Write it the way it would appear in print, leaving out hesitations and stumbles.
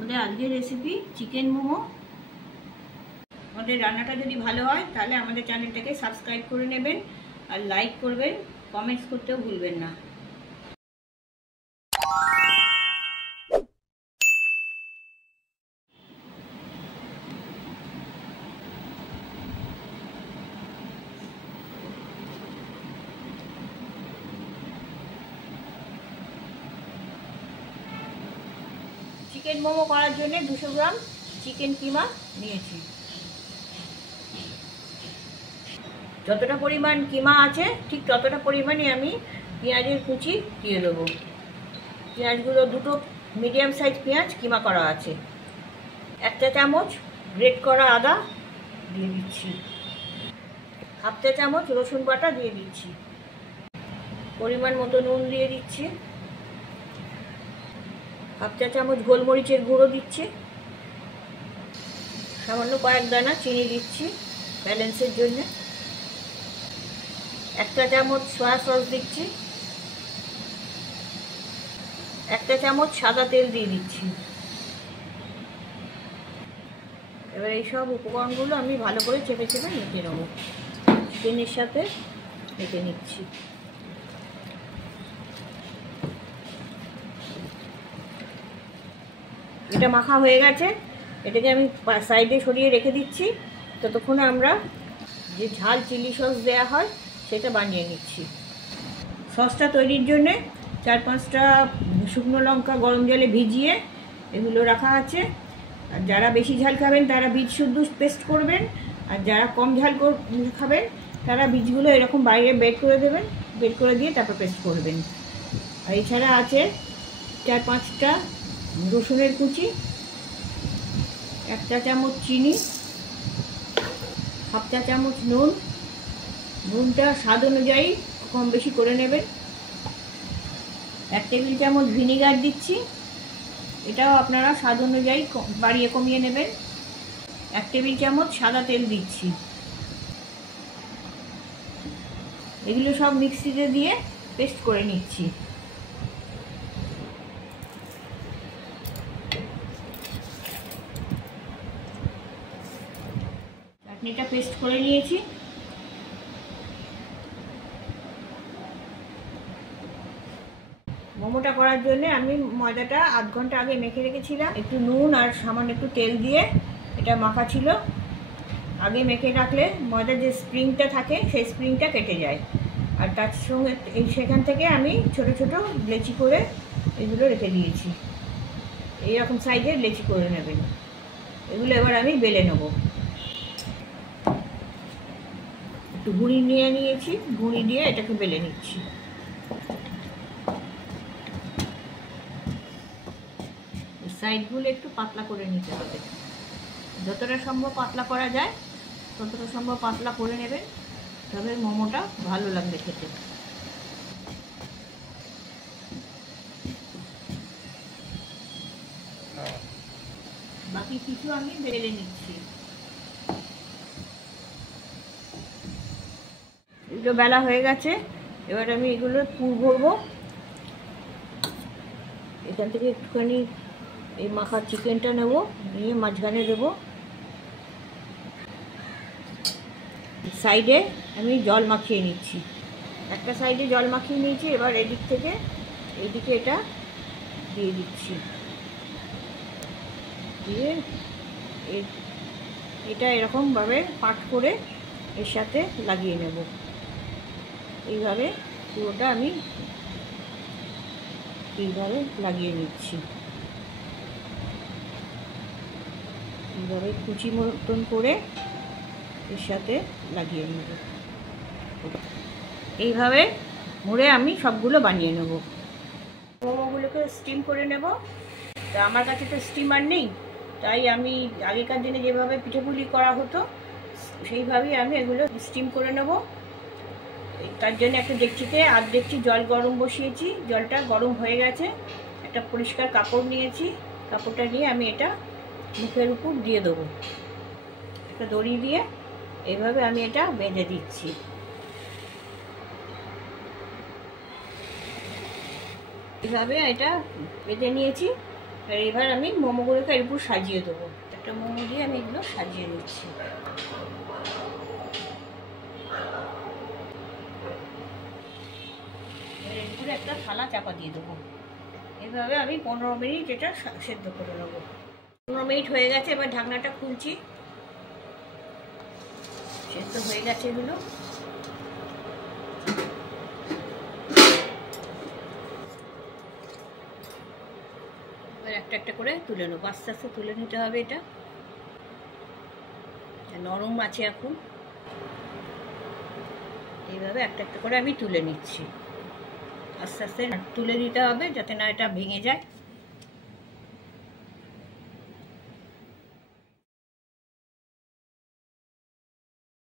আমাদের আজকের recipe chicken momo. আমাদের রান্নাটা যদি ভালো হয় তাহলে আমাদের চ্যানেলটাকে সাবস্ক্রাইব করে নেবেন আর লাইক করবেন, কমেন্টস করতেও ভুলবেন না। চিকেন মোমো করার জন্য 200 গ্রাম চিকেন কিমা নিয়েছি। যতটা পরিমাণ কিমা আছে ঠিক ততটা পরিমাণে আমি পেঁয়াজের কুচি দিয়ে দেবো। পেঁয়াজগুলো দুটো মিডিয়াম সাইজ পেঁয়াজ কিমা করা আছে। 1 চা চামচ গ্রেট করা আদা দিয়ে দিচ্ছি। 1/2 চা চামচ রসুন বাটা দিয়ে দিচ্ছি। পরিমাণ মতো নুন দিয়ে দিচ্ছি। 1/2 চা চামচ গোলমরিচের গুঁড়ো দিচ্ছি। সামান্য কয়েক দানা চিনি দিচ্ছি ব্যালেন্সের জন্য। 1 চা চামচ সয়া সস দিচ্ছি। 1 চা চামচ সাদা তেল দিয়ে দিচ্ছি। এবার এই সব উপকরণগুলো আমি ভালো করে চেপে চেপে মেখে নেব। চিকেনের সাথে মেখে নিচ্ছি। এটা মাখা হয়ে গেছে, এটাকে আমি সাইডে সরিয়ে রেখে দিচ্ছি। ততক্ষণে আমরা যে ঝাল চিলি সস দেওয়া হয় সেটা বানিয়ে নিচ্ছি। সসটা তৈরির জন্যে 4-5টা শুকনো লঙ্কা গরম জলে ভিজিয়ে এগুলো রাখা আছে। আর যারা বেশি ঝাল খাবেন তারা বীজ শুদ্ধ পেস্ট করবেন, আর যারা কম ঝাল খাবেন তারা বীজগুলো এরকম বাইরে বের করে দেবেন, বের করে দিয়ে তারপর পেস্ট করবেন। আর এছাড়া আছে 4-5টা রসুনের কুচি, 1 চা চামচ চিনি, 1/2 চা চামচ নুন। নুনটা স্বাদ অনুযায়ী কম বেশি করে নেবেন। 1 টেবিল চামচ ভিনিগার দিচ্ছি, এটাও আপনারা স্বাদ অনুযায়ী বাড়িয়ে কমিয়ে নেবেন। 1 টেবিল চামচ সাদা তেল দিচ্ছি। এগুলো সব মিক্সিতে দিয়ে পেস্ট করে নিচ্ছি। চাটনিটা পেস্ট করে নিয়েছি। মোমোটা করার জন্য আমি ময়দাটা আধ ঘন্টা আগে মেখে রেখেছিলাম। একটু নুন আর সামান্য একটু তেল দিয়ে এটা মাখা ছিল। আগে মেখে রাখলে ময়দার যে স্প্রিংটা থাকে সেই স্প্রিংটা কেটে যায়। আর তার সঙ্গে সেখান থেকে আমি ছোট ছোট লেচি করে এগুলো রেখে দিয়েছি। এইরকম সাইজের লেচি করে নেবেন। এগুলো এবার আমি বেলে নেব। একটু গুঁড়ি নিয়ে নিয়েছি, গুঁড়ি দিয়ে এটাকে বেলে নিচ্ছি। সাইডগুলো একটু পাতলা করে নিতে হবে। যতটা সম্ভব পাতলা করা যায় ততটা সম্ভব পাতলা করে নেবেন, তবে মোমোটা ভালো লাগবে খেতে। বাকি কিছু আমি বেলে নিচ্ছি। এগুলো বেলা হয়ে গেছে, এবার আমি এগুলো পুর ভরবো। এখান থেকে একটুখানি এই মাখা চিকেনটা নেব, নিয়ে মাঝখানে দেবো। সাইডে আমি জল মাখিয়ে নিচ্ছি। একটা সাইডে জল মাখিয়ে নিয়েছি, এবার এদিক থেকে এইদিকে এটা দিয়ে দিচ্ছি। দিয়ে এটা এরকমভাবে পাট করে এর সাথে লাগিয়ে নেব। এইভাবে পুরোটা আমি এইভাবে লাগিয়ে নিচ্ছি। এইভাবে কুচি মতন করে এর সাথে লাগিয়ে নেব। এইভাবে মুড়ে আমি সবগুলো বানিয়ে নেব। মোমোগুলোকে স্টিম করে নেব। তা আমার কাছে তো স্টিমার নেই, তাই আমি আগেকার দিনে যেভাবে পিঠেপুলি করা হতো সেইভাবেই আমি এগুলো স্টিম করে নেব। তার জন্য একটা ডেকচিতে আধ ডেকচি জল গরম বসিয়েছি। জলটা গরম হয়ে গেছে। একটা পরিষ্কার কাপড় নিয়েছি, কাপড়টা নিয়ে আমি এটা মুখের উপর দিয়ে দেবো। একটা দড়ি দিয়ে এইভাবে আমি এটা বেঁধে দিচ্ছি। এইভাবে এটা বেঁধে নিয়েছি। আর এবার আমি মোমোগুলোকে এর উপর সাজিয়ে দেবো। একটা মোমো দিয়ে আমি এগুলো সাজিয়ে নিচ্ছি। এর উপরে একটা থালা চাপা দিয়ে দেবো। এভাবে আমি 15 মিনিট এটা সেদ্ধ করে নেবো। 15 মিনিট হয়ে গেছে, এবার ঢাকনাটা খুলছি। সেদ্ধ হয়ে গেছে এগুলো। এবার একটা একটা করে তুলে নেবো, আস্তে আস্তে তুলে নিতে হবে। এটা নরম আছে এখন। এইভাবে একটা একটা করে আমি তুলে নিচ্ছি। আস্তে আস্তে তুলে নিতে হবে যাতে না এটা ভেঙে যায়।